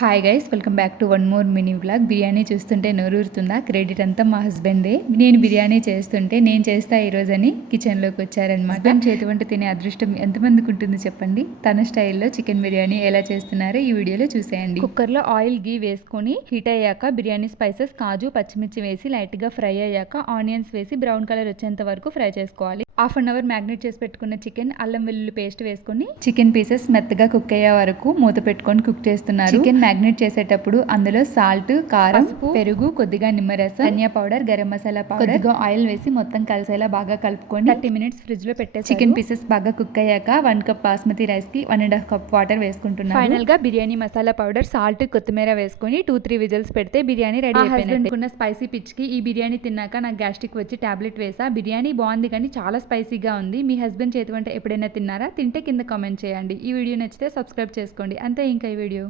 Hi guys, welcome back to one more mini vlog. Biryani చూస్తుంటే నోరూరుతుందా? Credit అంతా మా హస్బెండే. నేను బిర్యానీ చేస్తుంటే నేను చేస్తా ఈరోజు అని కిచెన్లోకి వచ్చారనమాట. హస్బెండ్ చేతి వంట తినే అదృష్టం ఎంతమందికి ఉంటుంది చెప్పండి. తన స్టైల్లో చికెన్ బిర్యానీ ఎలా చేస్తున్నారో ఈ వీడియోలో చూసేయండి. కుక్కర్లో ఆయిల్ గీ వేసుకొని హీట్ అయ్యాక బిర్యానీ స్పైసెస్, కాజు, పచ్చిమిర్చి వేసి లైట్గా ఫ్రై అయ్యాక ఆనియన్స్ వేసి బ్రౌన్ కలర్ వచ్చేంత వరకు ఫ్రై చేసుకోవాలి. హాఫ్ అన్ అవర్ మ్యాగ్నేట్ చేసి పెట్టుకున్న చికెన్, అల్లం వెల్లుల్లి పేస్ట్ వేసుకొని చికెన్ పీసెస్ మెత్తగా కుక్ అయ్యే వరకు మూత పెట్టుకొని కుక్ చేస్తున్నారు. చికెన్ మ్యాగ్నేట్ చేసేటప్పుడు అందులో సాల్ట్, కారం, పెరుగు, కొద్దిగా నిమ్మరసం, ధనియా పౌడర్, గరం మసాలా పౌడర్, కొద్దిగా ఆయిల్ వేసి మొత్తం కలిసేలా బాగా కలుపుకొని 30 మినిట్స్ ఫ్రిడ్జ్ లో పెట్టేసి చికెన్ పీసెస్ బాగా కుక్ అయ్యాక 1 కప్ బాస్మతి రైస్ కి 1.5 కప్ వాటర్ వేసుకుంటున్నాను. ఫైనల్ గా బిర్యానీ మసాలా పౌడర్, సాల్ట్, కొత్తిమీర వేసుకొని 2-3 విజిల్స్ పెడితే బిర్యానీ రెడీ అయిపోయింది. ఉన్న స్పైసీ పిచ్ కి ఈ బిర్యానీ తిన్నాక నాకు గ్యాస్ట్రిక్ వచ్చి టాబ్లెట్ వేసా. బిర్యానీ బాగుంది కానీ చాలా స్పైసీగా ఉంది. మీ హస్బెండ్ చేతి వంట ఎప్పుడైనా తిన్నారా? తింటే కింద కామెంట్ చేయండి. ఈ వీడియో నచ్చితే సబ్స్క్రైబ్ చేసుకోండి. అంతే ఇంకా ఈ వీడియో.